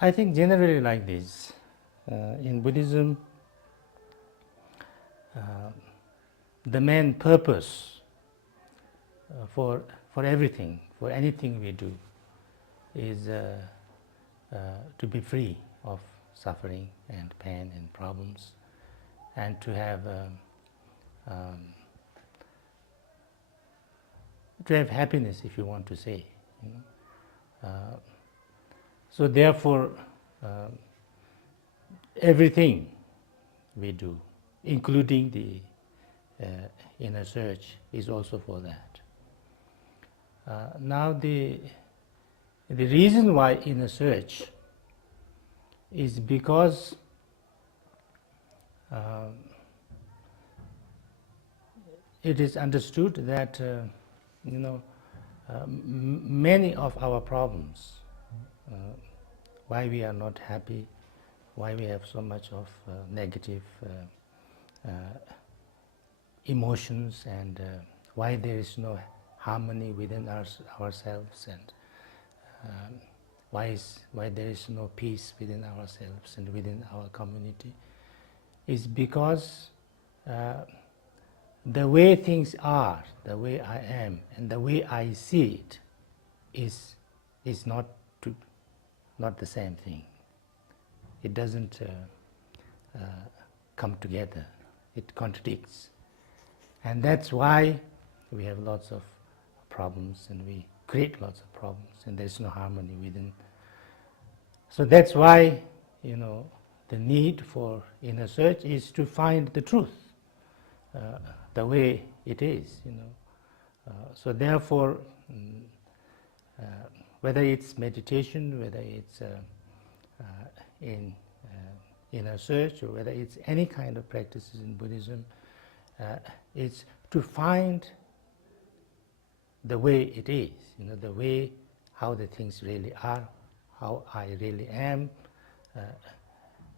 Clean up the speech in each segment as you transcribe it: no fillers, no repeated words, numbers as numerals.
I think generally like this. In Buddhism, the main purpose for everything, for anything we do, is to be free of suffering and pain and problems, and to have happiness, if you want to say. You know? So therefore, everything we do, including the inner search, is also for that. Now the reason why inner search is because it is understood that many of our problems, why we are not happy, why we have so much of negative emotions, and why there is no harmony within ourselves, and why there is no peace within ourselves and within our community, is because the way things are, the way I am, and the way I see it is not the same thing. It doesn't come together. It contradicts. And that's why we have lots of problems, and we create lots of problems, and there's no harmony within. So that's why, the need for inner search is to find the truth, the way it is, So therefore, whether it's meditation, whether it's in inner search, or whether it's any kind of practices in Buddhism, it's to find the way it is, the way how the things really are, how I really am.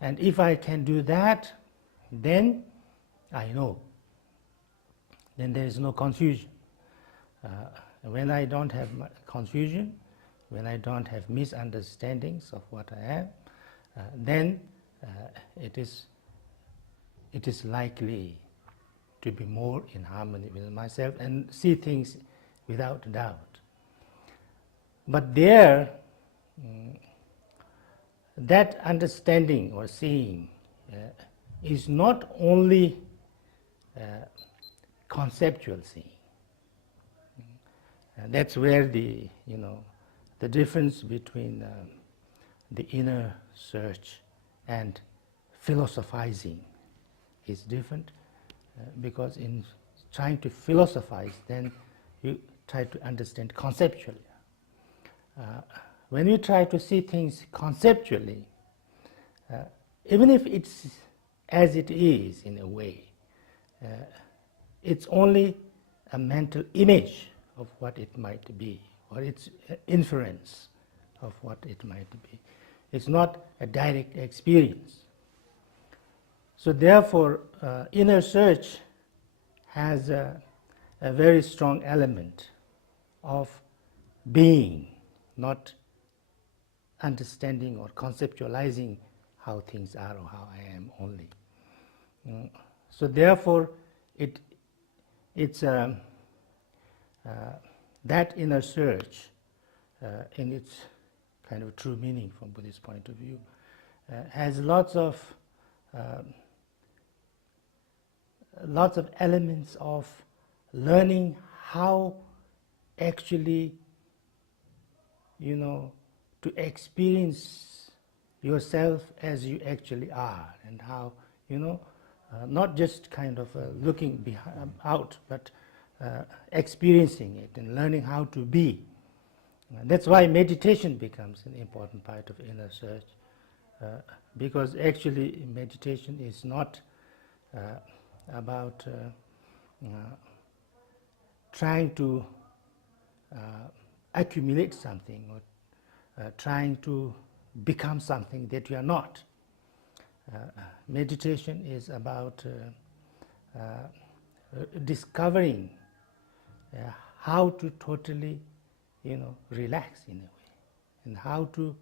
And if I can do that, then I know. Then there is no confusion. When I don't have confusion, when I don't have misunderstandings of what I am, then it is likely to be more in harmony with myself and see things without doubt. But there, that understanding or seeing is not only conceptual seeing. That's where the difference between the inner search and philosophizing is different, because in trying to philosophize, then you try to understand conceptually. When you try to see things conceptually, even if it's as it is in a way, it's only a mental image of what it might be, or its inference of what it might be. It's not a direct experience. So therefore, inner search has a very strong element of being, not understanding or conceptualizing how things are or how I am only. So therefore, it's that inner search, in its kind of true meaning from Buddhist point of view, has lots of elements of learning how actually, to experience yourself as you actually are, and how, not just kind of looking out, but experiencing it and learning how to be. That's why meditation becomes an important part of inner search, because actually meditation is not about trying to accumulate something, or trying to become something that you are not. Meditation is about discovering how to totally, relax in a way, and how to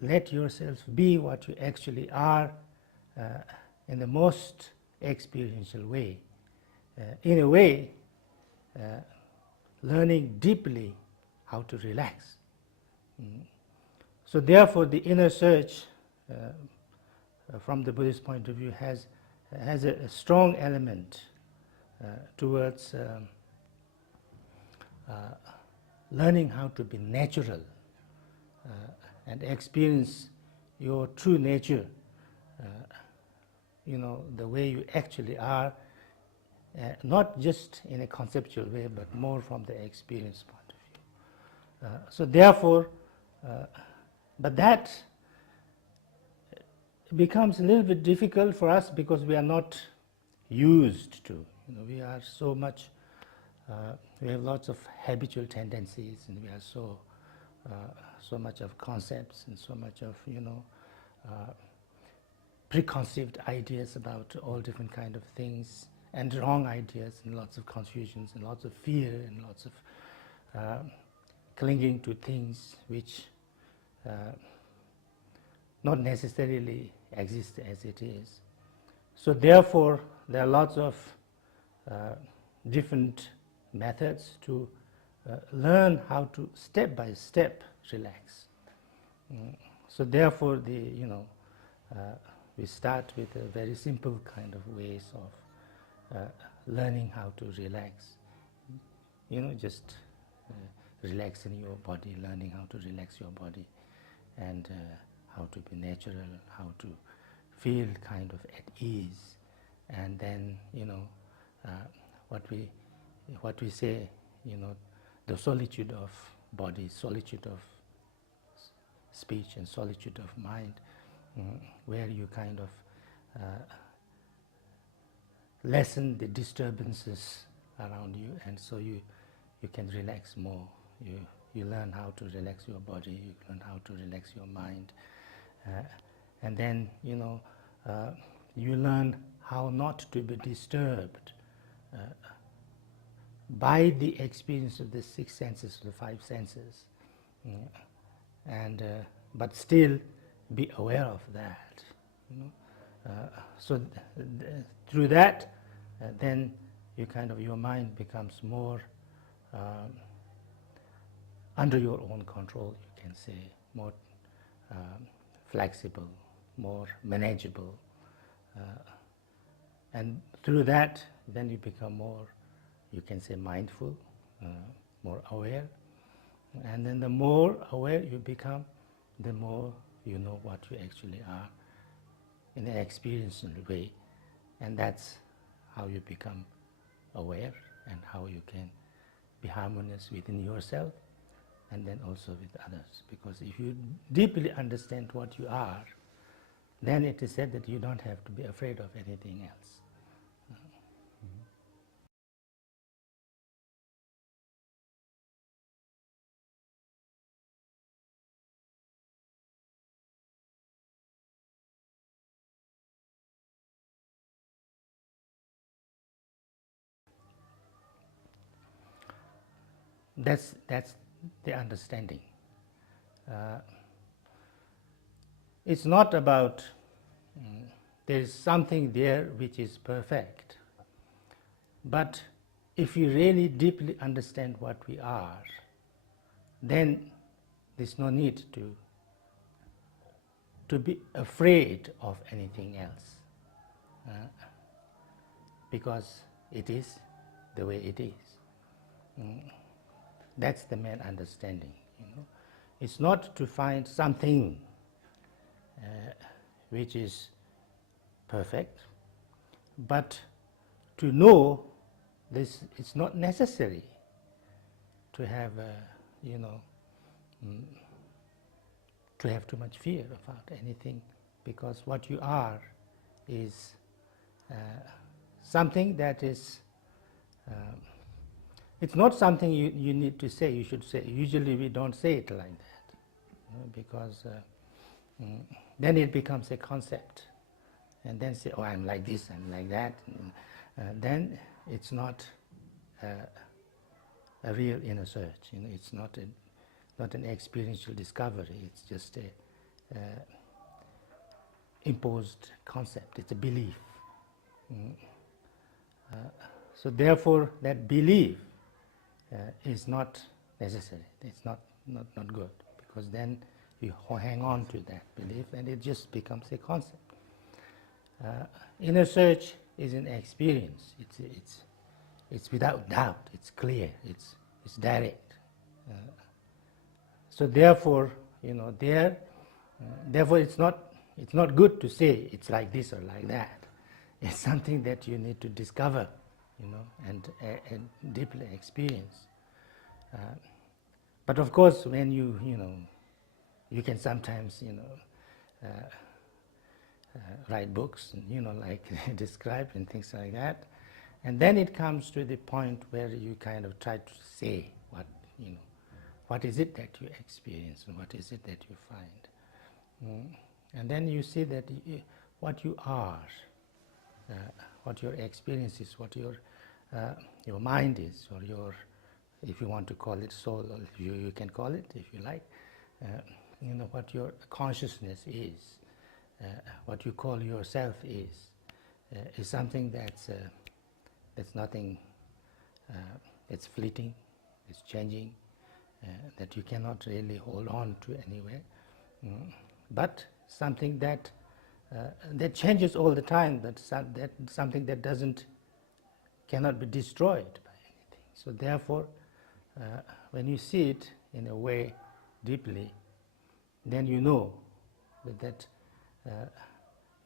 let yourself be what you actually are in the most experiential way. In a way, learning deeply how to relax. So therefore the inner search from the Buddhist point of view has a strong element towards learning how to be natural and experience your true nature, the way you actually are, not just in a conceptual way, but more from the experience point of view. So therefore, but that becomes a little bit difficult for us because we are not used to. We are so much, we have lots of habitual tendencies, and we are so much of concepts and so much of preconceived ideas about all different kind of things, and wrong ideas, and lots of confusions, and lots of fear, and lots of clinging to things which not necessarily exist as it is. So therefore, there are lots of different methods to learn how to step by step relax. So therefore, we start with a very simple kind of ways of learning how to relax. Just relaxing your body, learning how to relax your body, and how to be natural, how to feel kind of at ease, and then what we say, the solitude of body, solitude of speech, and solitude of mind, where you kind of lessen the disturbances around you, and so you can relax more. You learn how to relax your body, you learn how to relax your mind, and then you learn how not to be disturbed by the experience of the six senses, the five senses, and but still be aware of that. So through that, then your mind becomes more under your own control, you can say, more flexible, more manageable, and through that, then you become more, you can say, mindful, more aware, and then the more aware you become, the more you know what you actually are in an experiential way, and that's how you become aware, and how you can be harmonious within yourself and then also with others. Because if you deeply understand what you are, then it is said that you don't have to be afraid of anything else. That's the understanding. It's not about there is something there which is perfect, but if you really deeply understand what we are, then there's no need to be afraid of anything else, because it is the way it is. That's the main understanding. It's not to find something which is perfect, but to know this. It's not necessary to have, to have too much fear about anything, because what you are is something that is. It's not something you need to say, you should say. Usually we don't say it like that, because then it becomes a concept. And then say, oh, I'm like this, I'm like that. Then it's not a real inner search. It's not an experiential discovery. It's just imposed concept, it's a belief. So therefore that belief is not necessary, it's not good, because then you hang on to that belief and it just becomes a concept. Inner search is an experience, it's without doubt, it's clear, it's direct. So therefore, therefore it's not good to say it's like this or like that. It's something that you need to discover, and deeply experience. But of course, when you can sometimes, write books, and, like describe and things like that, and then it comes to the point where you kind of try to say what is it that you experience and what is it that you find. And then you see that what you are, what your experience is, what your mind is, or your, if you want to call it soul, or you can call it if you like, what your consciousness is, what you call yourself is something that's nothing, it's fleeting, it's changing, that you cannot really hold on to anywhere, but something that changes all the time, that something that cannot be destroyed by anything. So therefore, when you see it in a way deeply, then you know that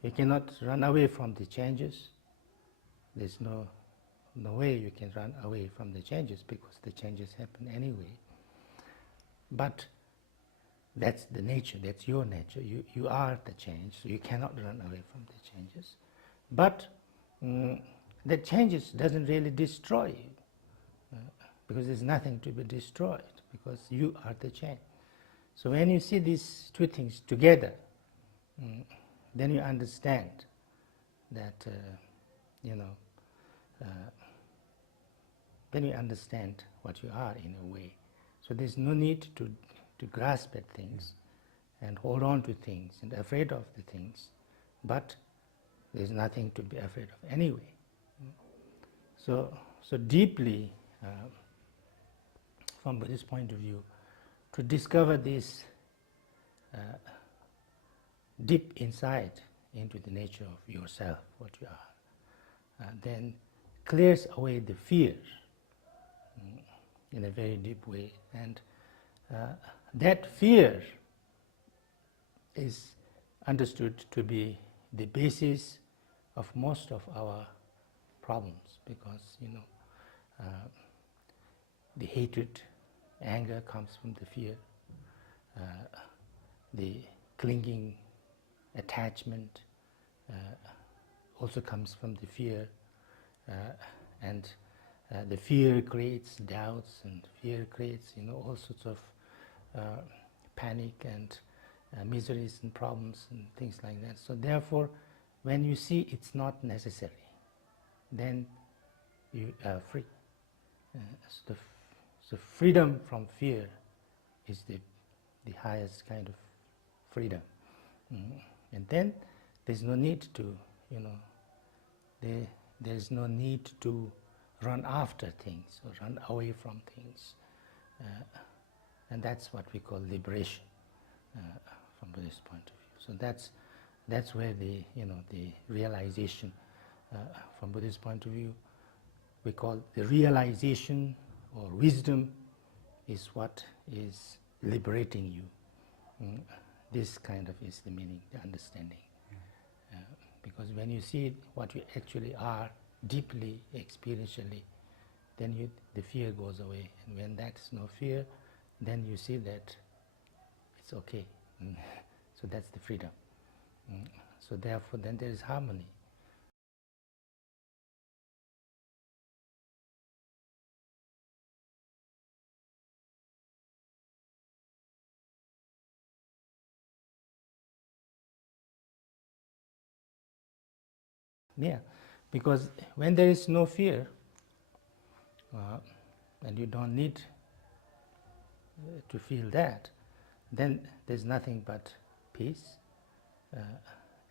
you cannot run away from the changes. There's no way you can run away from the changes, because the changes happen anyway. But that's the nature, that's your nature. You are the change, so you cannot run away from the changes. But the changes doesn't really destroy you, because there's nothing to be destroyed, because you are the change. So when you see these two things together, then you understand that, then you understand what you are in a way. So there's no need to grasp at things and hold on to things and afraid of the things, but there's nothing to be afraid of anyway. So deeply, from this point of view, to discover this deep insight into the nature of yourself, what you are, then clears away the fear in a very deep way. And that fear is understood to be the basis of most of our problems, because the hatred, anger comes from the fear, the clinging attachment also comes from the fear, and the fear creates doubts, and fear creates all sorts of panic and miseries and problems and things like that. So therefore, when you see it's not necessary, then you are free. So freedom from fear is the highest kind of freedom. And then there's no need to, there's no need to run after things or run away from things. And that's what we call liberation from Buddhist point of view. So that's where the realization from Buddhist point of view, we call the realization or wisdom is what is liberating you. This kind of is the meaning, the understanding. Because when you see what you actually are deeply, experientially, then the fear goes away. And when that's no fear, then you see that it's okay. So that's the freedom. So therefore, then there is harmony. Yeah, because when there is no fear, and you don't need to feel that, then there's nothing but peace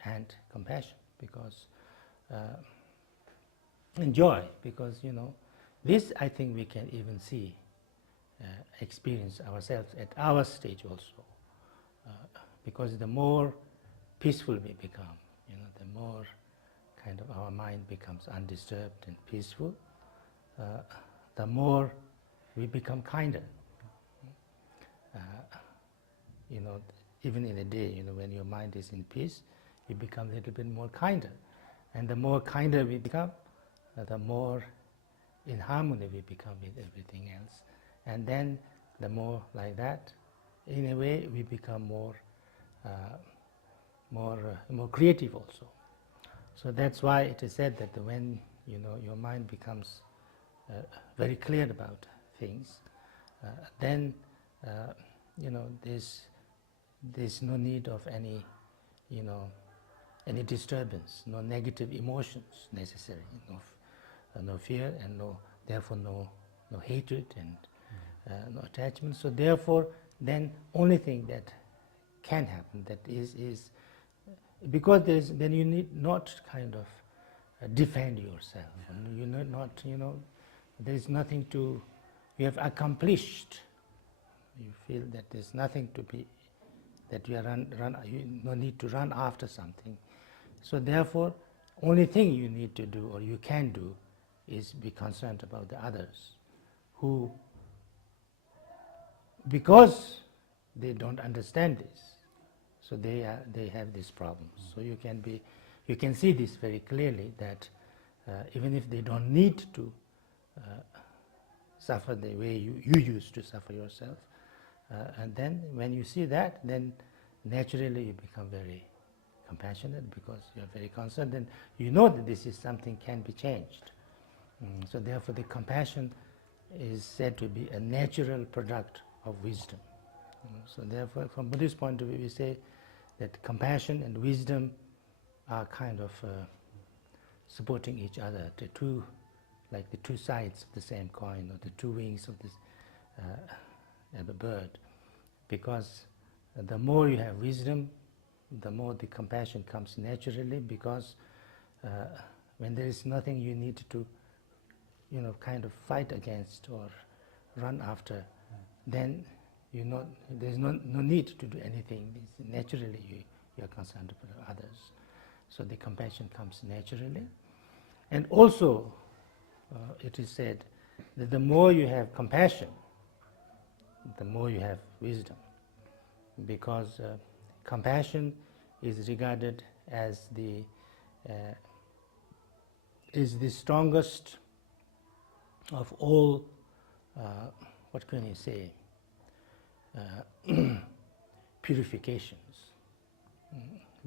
and compassion, because and joy, because this I think we can even see, experience ourselves at our stage also, because the more peaceful we become, the more kind of our mind becomes undisturbed and peaceful, the more we become kinder. Even in a day, when your mind is in peace, you become a little bit more kinder. And the more kinder we become, the more in harmony we become with everything else. And then the more like that, in a way, we become more creative also. So that's why it is said that when your mind becomes very clear about things, then there's no need of any disturbance, no negative emotions necessary, no fear, and therefore no hatred and no attachment. So therefore, then only thing that can happen, that is because then you need not kind of defend yourself. You need not, there is nothing to, you have accomplished. You feel that there's nothing to be, that you no need to run after something. So therefore, only thing you need to do or you can do is be concerned about the others who, because they don't understand this, so they have these problems. So you can see this very clearly, that even if they don't need to suffer the way you used to suffer yourself, and then when you see that, then naturally you become very compassionate, because you are very concerned and you know that this is something can be changed. So therefore the compassion is said to be a natural product of wisdom. So therefore, from Buddhist point of view, we say that compassion and wisdom are kind of supporting each other, like the two sides of the same coin, or the two wings of the bird. Because the more you have wisdom, the more the compassion comes naturally, because when there is nothing you need to kind of fight against or run after, then there's no need to do anything. Naturally you are concerned about others. So the compassion comes naturally. And also it is said that the more you have compassion, the more you have wisdom, because compassion is regarded as the strongest of all, what can you say, purifications.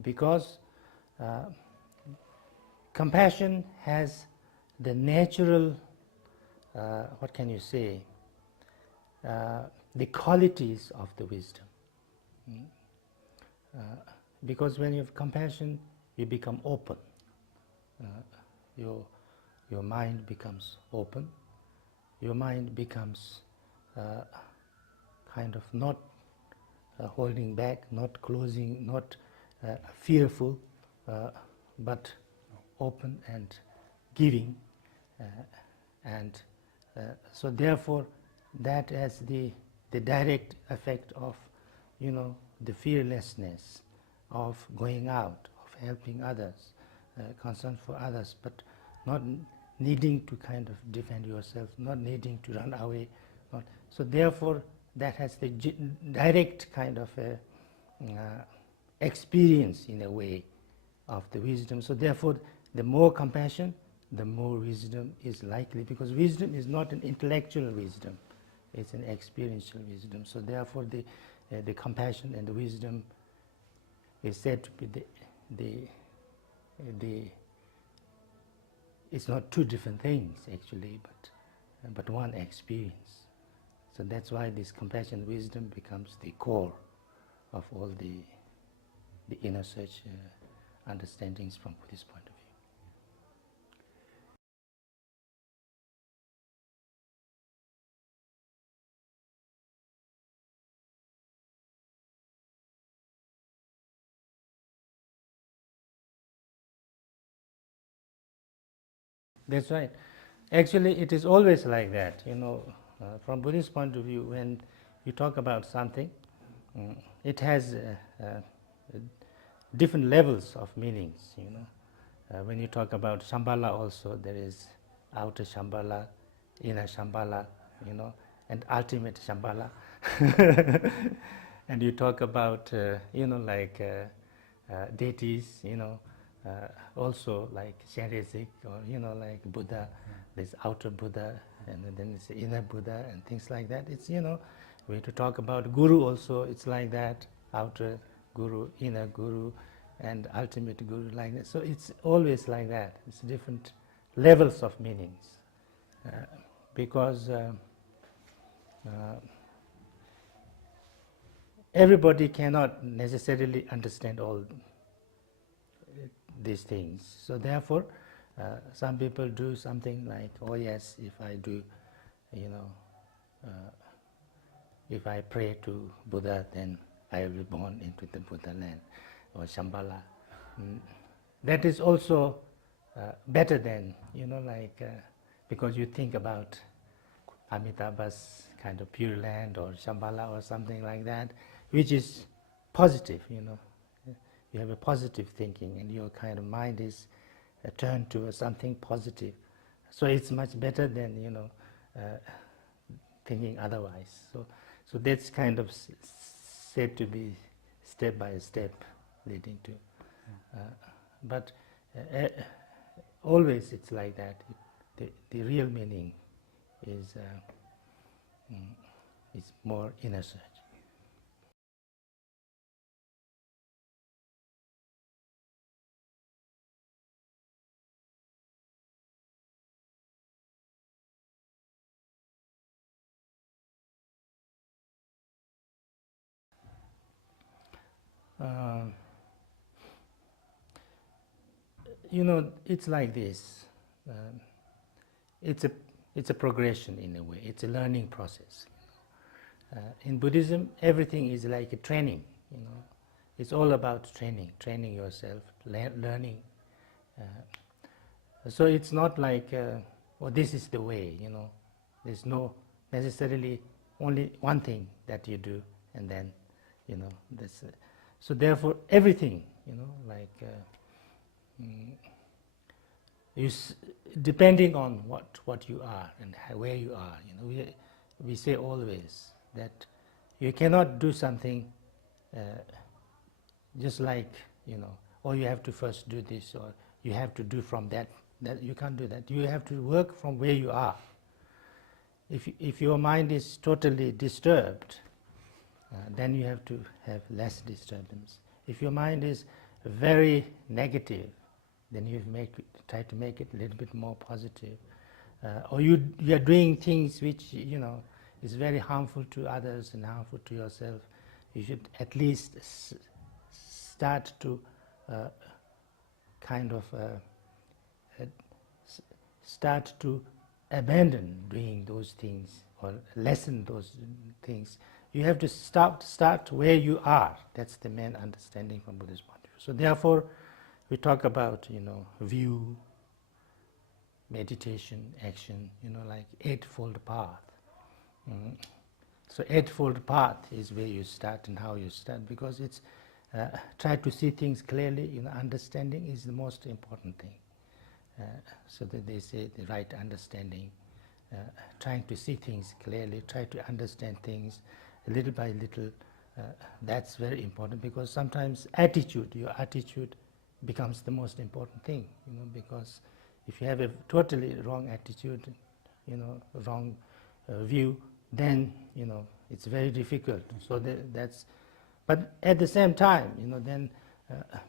Because compassion has the natural, what can you say, the qualities of the wisdom. Because when you have compassion, you become open. Your mind becomes open. Your mind becomes kind of not holding back, not closing, not fearful, but open and giving. And so therefore, that has the direct effect of, the fearlessness of going out, of helping others, concern for others, but not needing to kind of defend yourself, not needing to run away. So therefore, that has the direct kind of experience, in a way, of the wisdom. So therefore, the more compassion, the more wisdom is likely, because wisdom is not an intellectual wisdom, it's an experiential wisdom. So therefore, the compassion and the wisdom is said to be it's not two different things actually, but one experience. So that's why this compassion and wisdom becomes the core of all the inner search understandings from Buddhist point of view. That's right. Actually, it is always like that. From Buddhist point of view, when you talk about something, it has different levels of meanings. When you talk about Shambhala, also there is outer Shambhala, inner Shambhala, and ultimate Shambhala. And you talk about, deities, also like Shenrezik, or Buddha. There's outer Buddha, and then there's inner Buddha, and things like that. It's we to talk about Guru also. It's like that: outer Guru, inner Guru, and ultimate Guru, like that. So it's always like that. It's different levels of meanings, because everybody cannot necessarily understand all these things. So therefore, some people do something like, oh yes, if I do, if I pray to Buddha, then I will be born into the Buddha land, or Shambhala. That is also better than, because you think about Amitabha's kind of Pure Land or Shambhala or something like that, which is positive, You have a positive thinking, and your kind of mind is turned to something positive. So it's much better than, thinking otherwise. So that's kind of said to be step by step leading to. But always it's like that. The real meaning is more inner search. It's like this. It's a progression in a way. It's a learning process. In Buddhism, everything is like a training. It's all about training yourself, learning. So it's not like, this is the way. There's no necessarily only one thing that you do, and then, this. So therefore, everything, depending on what you are and where you are, we say always that you cannot do something just like, or you have to first do this, or you have to do from that you can't do that. You have to work from where you are. If your mind is totally disturbed, then you have to have less disturbance. If your mind is very negative, then you try to make it a little bit more positive. Or you are doing things which is very harmful to others and harmful to yourself. You should at least start to start to abandon doing those things or lessen those things. You have to start where you are. That's the main understanding from Buddhist point of view. So therefore, we talk about view, meditation, action, like eightfold path. So eightfold path is where you start and how you start, because it's try to see things clearly. Understanding is the most important thing. So that they say the right understanding, trying to see things clearly, try to understand things little by little. That's very important, because sometimes your attitude becomes the most important thing, because if you have a totally wrong attitude, wrong view, then it's very difficult. So but at the same time, then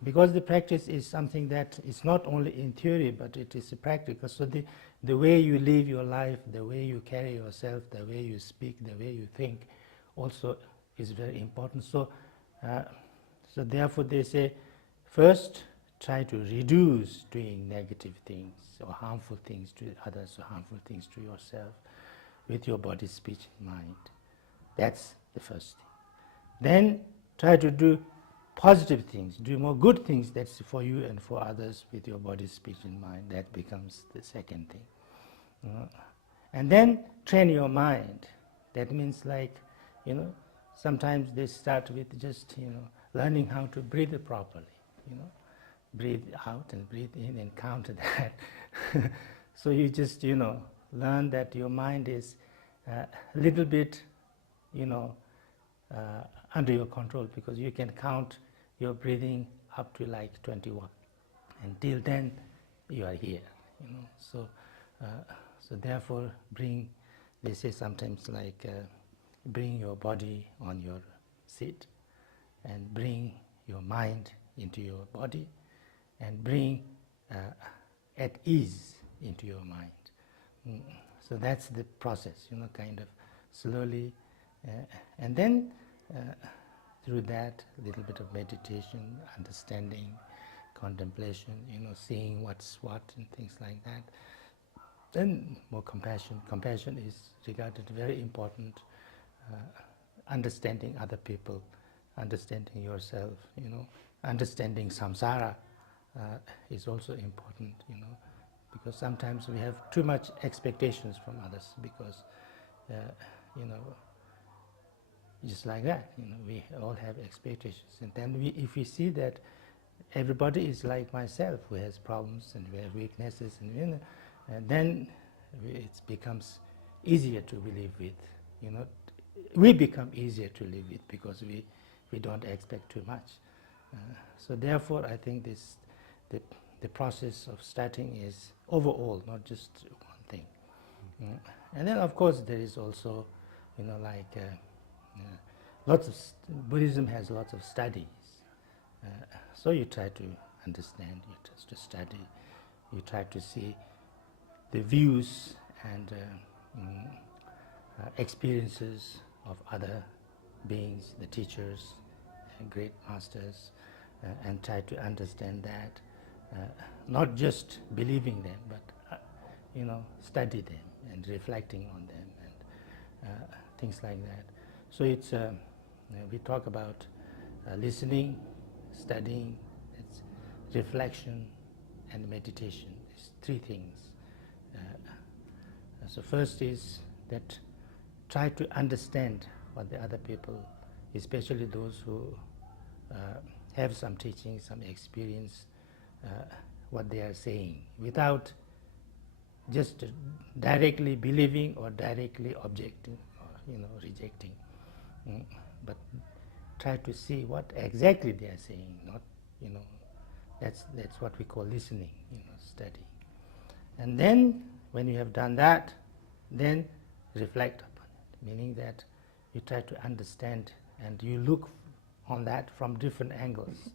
because the practice is something that is not only in theory, but it is practical. So the way you live your life, the way you carry yourself, the way you speak, the way you think, also is very important. So therefore they say, first try to reduce doing negative things or harmful things to others or harmful things to yourself with your body, speech, mind. That's the first thing. Then try to do positive things, do more good things that's for you and for others with your body, speech and mind. That becomes the second thing. And then train your mind. That means like, sometimes they start with just, learning how to breathe properly, breathe out and breathe in and count that. So you just, learn that your mind is a little bit, under your control, because you can count your breathing up to like 21. Until then, you are here, So, so therefore, they say sometimes like, bring your body on your seat, and bring your mind into your body, and bring at ease into your mind. So that's the process, kind of slowly, and then through that, a little bit of meditation, understanding, contemplation, seeing what's what and things like that. Then more compassion. Compassion is regarded very important. Understanding other people, understanding yourself, understanding samsara is also important, because sometimes we have too much expectations from others, because, just like that, we all have expectations. And then if we see that everybody is like myself, who has problems and we have weaknesses, and then it becomes easier to live with, we become easier to live with because we don't expect too much. So therefore, I think the process of starting is overall, not just one thing. And then, of course, there is also, lots of Buddhism has lots of studies. So you try to understand, you try to study, you try to see the views and experiences of other beings, the teachers, great masters, and try to understand that, not just believing them, but study them and reflecting on them and things like that. So it's we talk about listening, studying, it's reflection, and meditation. It's three things. So first is that try to understand what the other people, especially those who have some teaching, some experience, what they are saying, without just directly believing or directly objecting or rejecting, but try to see what exactly they are saying. Not, that's what we call listening, study. And then when you have done that, then reflect upon it, meaning that you try to understand and you look on that from different angles,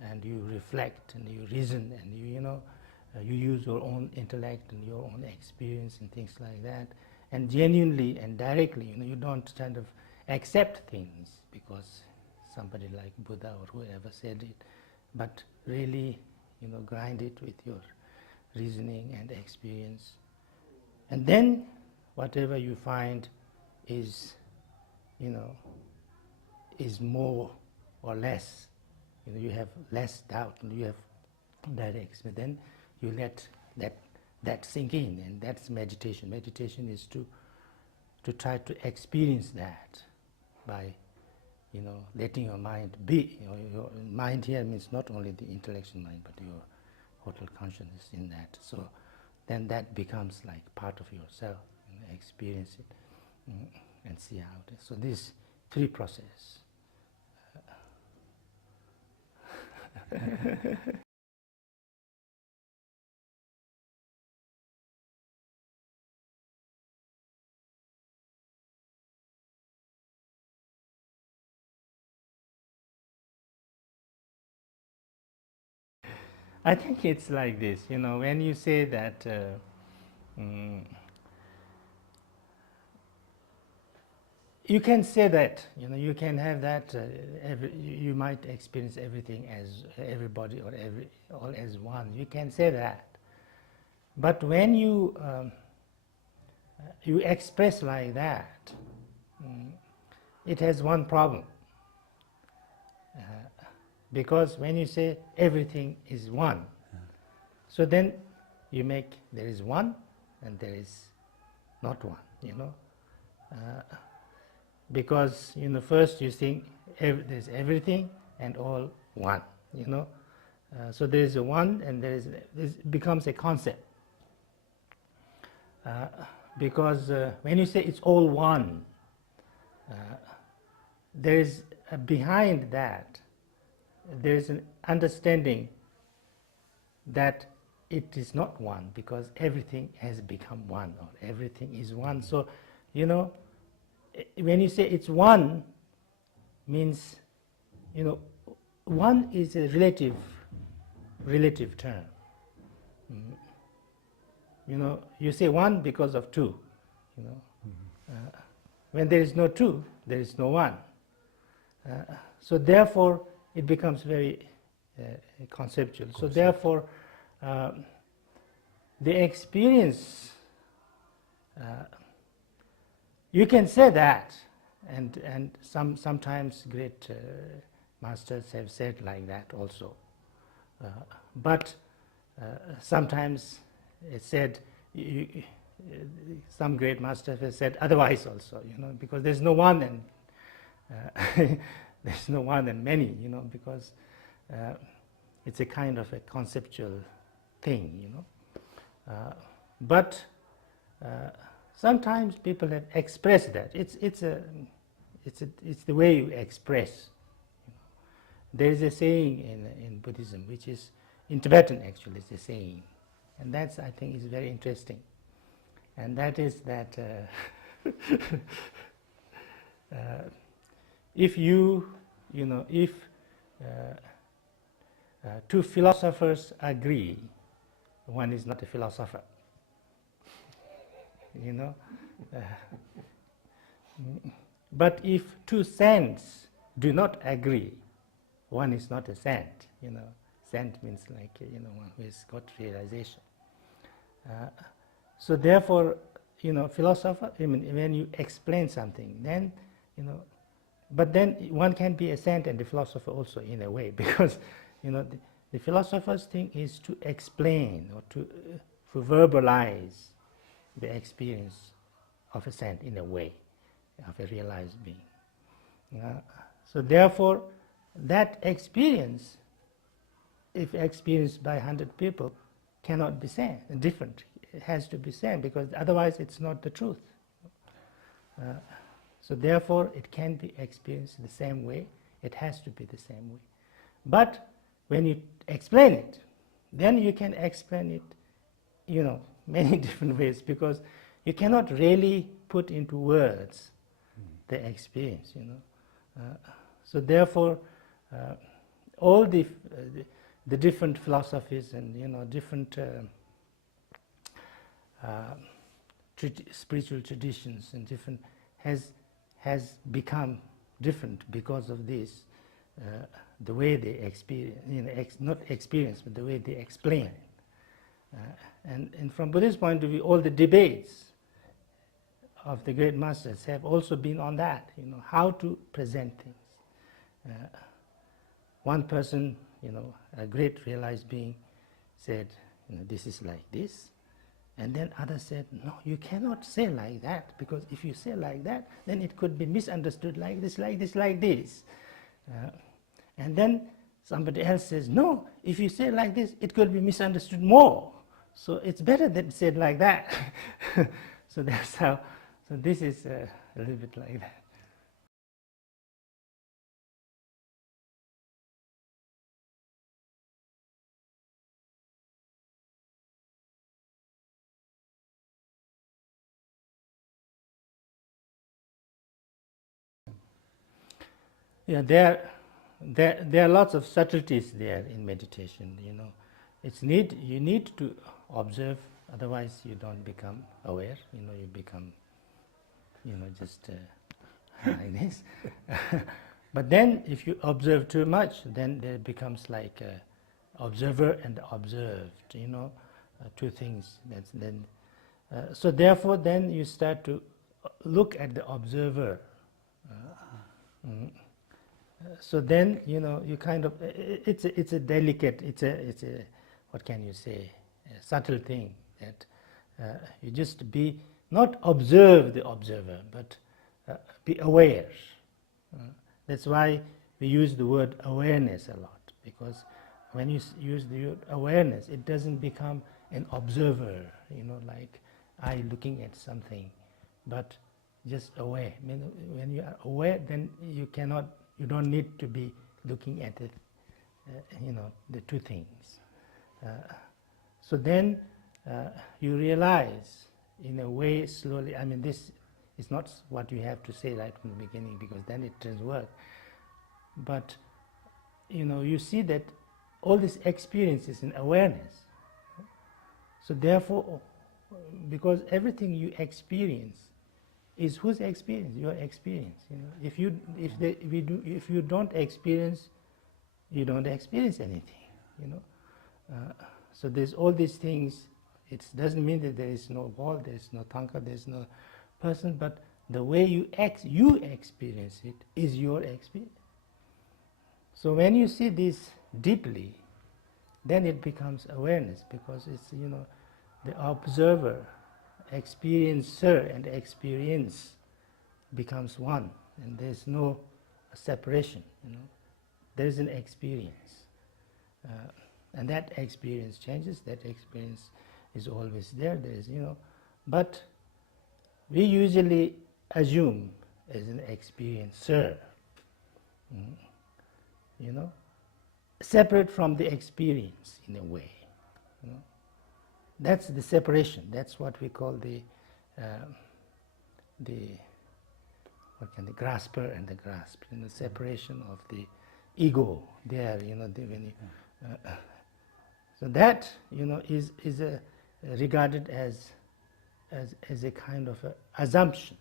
and you reflect and you reason and you use your own intellect and your own experience and things like that, and genuinely and directly, you don't kind of accept things because somebody like Buddha or whoever said it, but really, grind it with your reasoning and experience. And then whatever you find is, is more or less, you have less doubt and you have direct, but then you let that sink in, and that's meditation. Meditation is to try to experience that by letting your mind be. Your mind here means not only the intellectual mind, but your total consciousness in that. So then that becomes like part of yourself. Experience it and see how it is. So this three process. I think it's like this, when you say that you can say that, you can have that, you might experience everything as everybody or all as one. You can say that. But when you express like that, it has one problem. because when you say everything is one, so then you make there is one and there is not one, because first you think there's everything and all one, so there is a one and this becomes a concept, because when you say it's all one, there is behind that there is an understanding that it is not one, because everything has become one, or everything is one. So, when you say it's one, means, one is a relative term. You say one because of two. When there is no two, there is no one. So therefore, it becomes very conceptual. So therefore, the experience, you can say that, and sometimes great masters have said like that also. But sometimes it's said, some great masters have said otherwise also, because there's no one and there's no one and many, because it's a kind of a conceptual thing, but sometimes people have expressed that. It's the way you express. There is a saying in Buddhism, which is in Tibetan actually. It's a saying, and that's, I think, is very interesting. And that is that if if two philosophers agree, one is not a philosopher. But if two saints do not agree, one is not a saint. Saint means like one who has got realization. So therefore, philosopher. When you explain something, then but then one can be a saint and a philosopher also in a way, because the philosopher's thing is to explain or to verbalize the experience of a saint in a way, of a realized being. So therefore, that experience, if experienced by 100 people, cannot be same, different. It has to be same, because otherwise it's not the truth. So therefore, it can be experienced the same way. It has to be the same way. But when you explain it, then you can explain it, many different ways, because you cannot really put into words the experience, so therefore, all the different philosophies and different spiritual traditions and different has become different because of this. The way they experience, not experience, but the way they explain. And from Buddhist point of view, all the debates of the great masters have also been on that, how to present things. One person, a great realized being, said, this is like this. And then others said, no, you cannot say like that, because if you say like that, then it could be misunderstood like this, like this, like this. And then somebody else says, no, if you say like this, it could be misunderstood more. So it's better that it's said like that. So that's how, so this is a little bit like that. Yeah, there are lots of subtleties there in meditation. You need to observe, otherwise you don't become aware. You become, just like this. But then, if you observe too much, then there becomes like observer and observed. Two things. So therefore, then you start to look at the observer. So then, you kind of, it's a delicate, it's a, what can you say, a subtle thing that you just be, not observe the observer, but be aware. That's why we use the word awareness a lot, because when you use the word awareness, it doesn't become an observer, like I looking at something, but just aware. When you are aware, then you don't need to be looking at it, the two things. So then you realize, in a way, slowly, this is not what you have to say right from the beginning, because then it doesn't work. But, you see that all this experience is in awareness. So therefore, because everything you experience is whose experience? Your experience. If you don't experience, you don't experience anything. So there's all these things. It doesn't mean that there is no wall, there is no tanka, there is no person, but the way you experience it is your experience. So when you see this deeply, then it becomes awareness, because it's the observer, experiencer, and experience becomes one, and there's no separation. There is an experience, and that experience changes. That experience is always there. There is but we usually assume as an experiencer, separate from the experience in a way. That's the separation. That's what we call the grasper and the grasped. Separation of the ego. There, so that is regarded as a kind of a assumption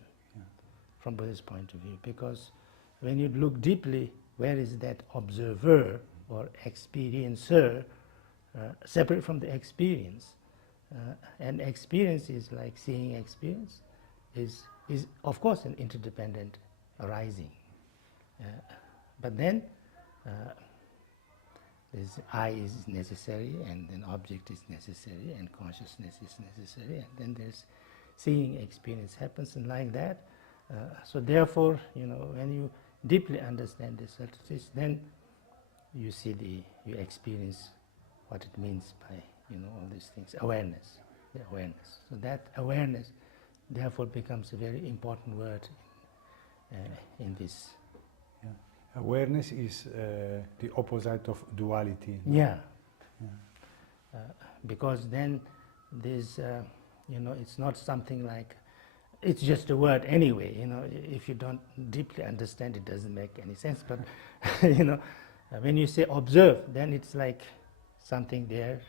from Buddhist point of view, because when you look deeply, where is that observer or experiencer separate from the experience? And experience is like seeing experience, is of course an interdependent arising. But then there's I is necessary, and then object is necessary, and consciousness is necessary, and then there's seeing experience happens, and like that. So therefore, when you deeply understand the subtleties, then you experience what it means by all these things. Awareness, the awareness. So that awareness, therefore, becomes a very important word in this. Yeah. Awareness is the opposite of duality. Yeah. Because then there's, it's not something like, it's just a word anyway. If you don't deeply understand, it doesn't make any sense. But when you say observe, then it's like something there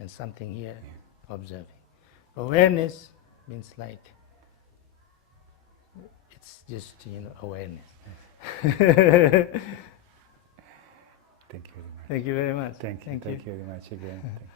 and something here, observing. Awareness means like, it's just awareness. Thank you very much. Thank you very much. Thank you very much again. Thank you.